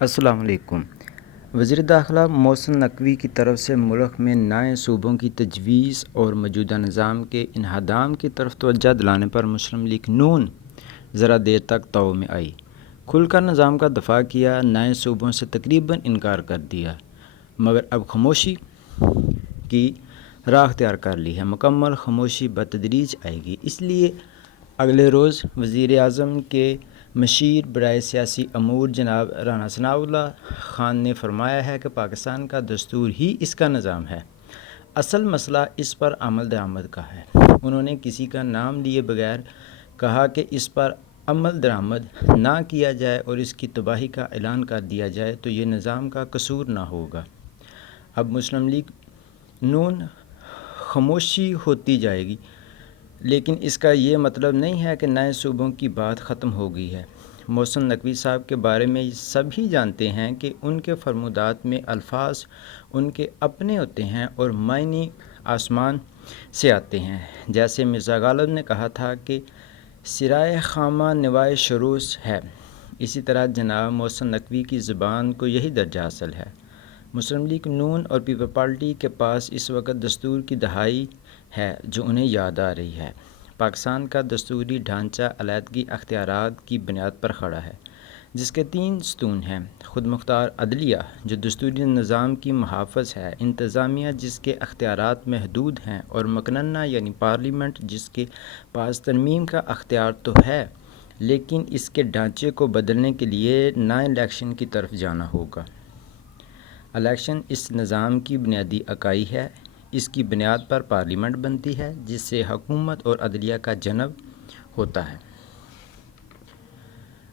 السلام علیکم۔ وزیر داخلہ محسن نقوی کی طرف سے ملک میں نئے صوبوں کی تجویز اور موجودہ نظام کے انہدام کی طرف توجہ دلانے پر مسلم لیگ نون ذرا دیر تک تو میں آئی، کھل کر نظام کا دفاع کیا، نئے صوبوں سے تقریباً انکار کر دیا، مگر اب خاموشی کی راہ اختیار کر لی ہے۔ مکمل خاموشی بتدریج آئے گی۔ اس لیے اگلے روز وزیر اعظم کے مشیر برائے سیاسی امور جناب رانا ثناء اللہ خان نے فرمایا ہے کہ پاکستان کا دستور ہی اس کا نظام ہے، اصل مسئلہ اس پر عمل درآمد کا ہے۔ انہوں نے کسی کا نام لیے بغیر کہا کہ اس پر عمل درآمد نہ کیا جائے اور اس کی تباہی کا اعلان کر دیا جائے تو یہ نظام کا قصور نہ ہوگا۔ اب مسلم لیگ نون خاموشی ہوتی جائے گی، لیکن اس کا یہ مطلب نہیں ہے کہ نئے صوبوں کی بات ختم ہو گئی ہے۔ محسن نقوی صاحب کے بارے میں سبھی جانتے ہیں کہ ان کے فرمودات میں الفاظ ان کے اپنے ہوتے ہیں اور معنی آسمان سے آتے ہیں۔ جیسے مرزا غالب نے کہا تھا کہ سرائے خامہ نوائے شروس ہے، اسی طرح جناب محسن نقوی کی زبان کو یہی درجہ حاصل ہے۔ مسلم لیگ نون اور پیپل پارٹی کے پاس اس وقت دستور کی دہائی ہے جو انہیں یاد آ رہی ہے۔ پاکستان کا دستوری ڈھانچہ علیحدگی اختیارات کی بنیاد پر کھڑا ہے، جس کے 3 ستون ہیں: خود مختار عدلیہ جو دستوری نظام کی محافظ ہے، انتظامیہ جس کے اختیارات محدود ہیں، اور مقننہ یعنی پارلیمنٹ جس کے پاس ترمیم کا اختیار تو ہے لیکن اس کے ڈھانچے کو بدلنے کے لیے نئے الیکشن کی طرف جانا ہوگا۔ الیکشن اس نظام کی بنیادی اکائی ہے۔ اس کی بنیاد پر پارلیمنٹ بنتی ہے جس سے حکومت اور عدلیہ کا جنم ہوتا ہے۔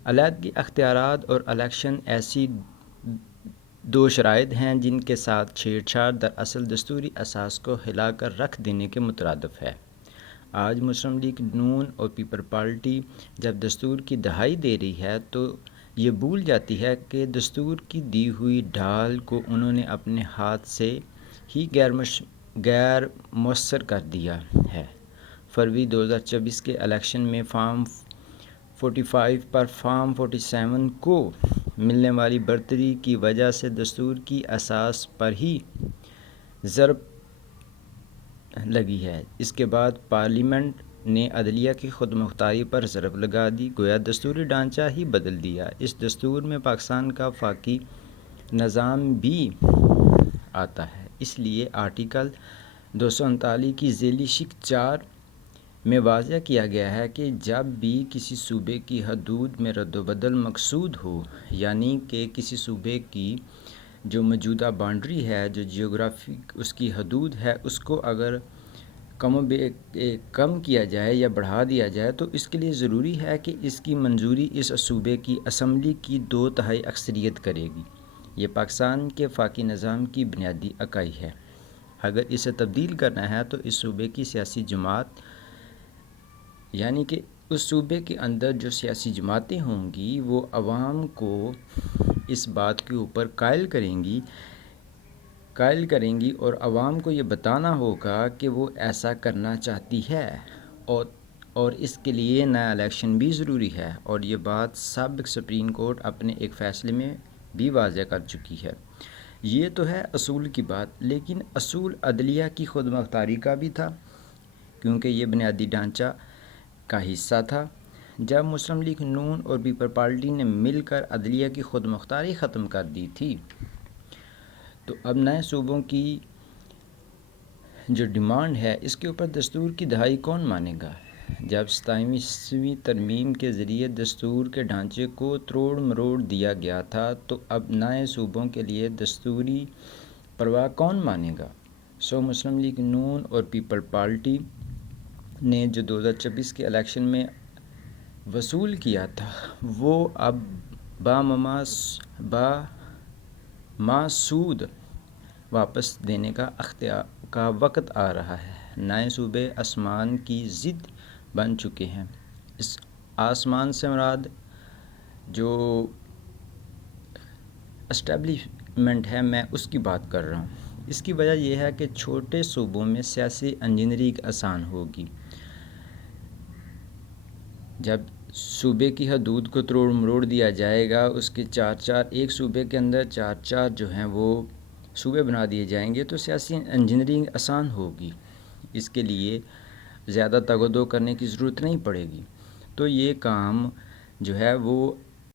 علیحدگی اختیارات اور الیکشن ایسی 2 شرائط ہیں جن کے ساتھ چھیڑ چھاڑ دراصل دستوری اساس کو ہلا کر رکھ دینے کے مترادف ہے۔ آج مسلم لیگ نون اور پیپل پارٹی جب دستور کی دہائی دے رہی ہے تو یہ بھول جاتی ہے کہ دستور کی دی ہوئی ڈھال کو انہوں نے اپنے ہاتھ سے ہی غیر مؤثر کر دیا ہے۔ فروری 2024 کے الیکشن میں فارم 45 پر فارم 47 کو ملنے والی برتری کی وجہ سے دستور کی اساس پر ہی ضرب لگی ہے۔ اس کے بعد پارلیمنٹ نے عدلیہ کی خود مختاری پر ضرب لگا دی، گویا دستوری ڈھانچہ ہی بدل دیا۔ اس دستور میں پاکستان کا وفاقی نظام بھی آتا ہے۔ اس لیے آرٹیکل 239 کی ذیلی شق 4 میں واضح کیا گیا ہے کہ جب بھی کسی صوبے کی حدود میں رد و بدل مقصود ہو، یعنی کہ کسی صوبے کی جو موجودہ باؤنڈری ہے، جو جیوگرافک اس کی حدود ہے، اس کو اگر کم کیا جائے یا بڑھا دیا جائے تو اس کے لیے ضروری ہے کہ اس کی منظوری اس صوبے کی اسمبلی کی 2/3 اکثریت کرے گی۔ یہ پاکستان کے وفاقی نظام کی بنیادی اکائی ہے۔ اگر اسے تبدیل کرنا ہے تو اس صوبے کی سیاسی جماعت، یعنی کہ اس صوبے کے اندر جو سیاسی جماعتیں ہوں گی وہ عوام کو اس بات کے اوپر قائل کریں گی اور عوام کو یہ بتانا ہوگا کہ وہ ایسا کرنا چاہتی ہے اور اس کے لیے نیا الیکشن بھی ضروری ہے، اور یہ بات سابق سپریم کورٹ اپنے ایک فیصلے میں بھی واضح کر چکی ہے۔ یہ تو ہے اصول کی بات، لیکن اصول عدلیہ کی خود مختاری کا بھی تھا، کیونکہ یہ بنیادی ڈھانچہ کا حصہ تھا۔ جب مسلم لیگ نون اور پیپل پارٹی نے مل کر عدلیہ کی خود مختاری ختم کر دی تھی تو اب نئے صوبوں کی جو ڈیمانڈ ہے اس کے اوپر دستور کی دہائی کون مانے گا؟ جب 27ویں ترمیم کے ذریعے دستور کے ڈھانچے کو توڑ مروڑ دیا گیا تھا تو اب نئے صوبوں کے لیے دستوری پرواہ کون مانے گا؟ مسلم لیگ نون اور پیپل پارٹی نے جو 2024 کے الیکشن میں وصول کیا تھا وہ اب باماسود واپس دینے کا وقت آ رہا ہے۔ نئے صوبے آسمان کی ضد بن چکے ہیں۔ اس آسمان سے مراد جو اسٹیبلشمنٹ ہے میں اس کی بات کر رہا ہوں۔ اس کی وجہ یہ ہے کہ چھوٹے صوبوں میں سیاسی انجینئرنگ آسان ہوگی۔ جب صوبے کی حدود کو توڑ مروڑ دیا جائے گا، اس کے ایک صوبے کے اندر چار جو ہیں وہ صوبے بنا دیے جائیں گے تو سیاسی انجینئرنگ آسان ہوگی، اس کے لیے زیادہ تگ و دو کرنے کی ضرورت نہیں پڑے گی۔ تو یہ کام جو ہے وہ